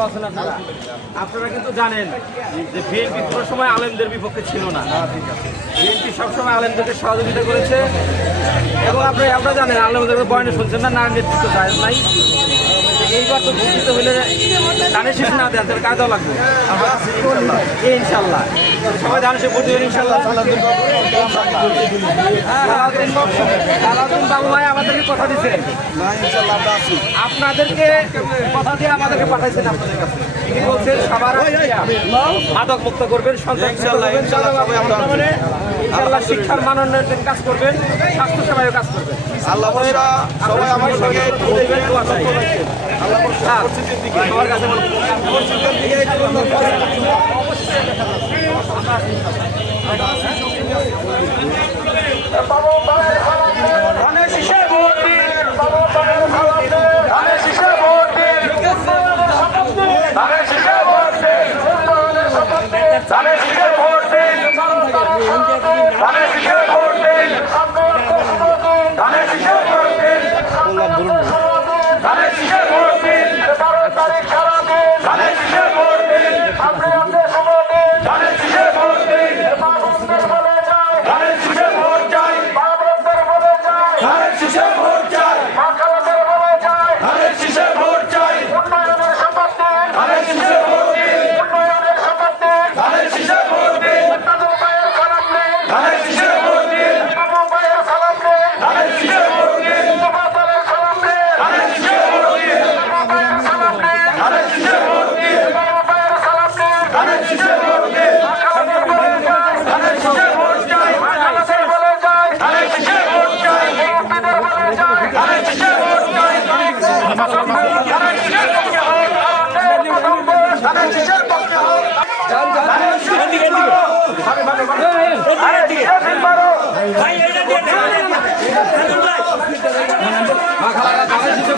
ভালো আছেন আপনারা? আপনারা কিন্তু জানেন যে বিএনপি কোনো সময় আলেমদের বিপক্ষে ছিল না। বিএনপি সবসময় আলেমদেরকে সহযোগিতা করেছে এবং আপনারা জানেন আলেমদের বয়ানে শুনছেন না, নারী নেতৃত্ব যায় নাই। এইবার তো ঘোষিত হলে ধানের শেষ না দেন তাহলে কাজ দেওয়া লাগবে ইনশাল্লাহ। সবাই ধানের শেষ ভোট ইনশাল্লাহ। আলাউদ্দিন বাবু ভাই আমাদেরকে কথা দিচ্ছেন, আপনাদেরকে কথা দিয়ে আমাদেরকে পাঠাইছেন আপনাদের কাছে। তিনি বলছেন সবার মাদক মুক্ত করবেন, সন্তান ইনশাল্লাহ শিক্ষার মানোন্নয়নের কাজ করবেন, স্বাস্থ্য সেবায় কাজ করবেন। আল্লাহ সবাই আমার সঙ্গে আমার কাছে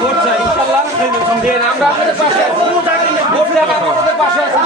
ভোট চাই ইনশাল্লাহ। আমরা আপনাদের পাশে ভোট দেওয়া আপনাদের পাশে আছি।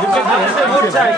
ভোট চাই, ভোট চাই।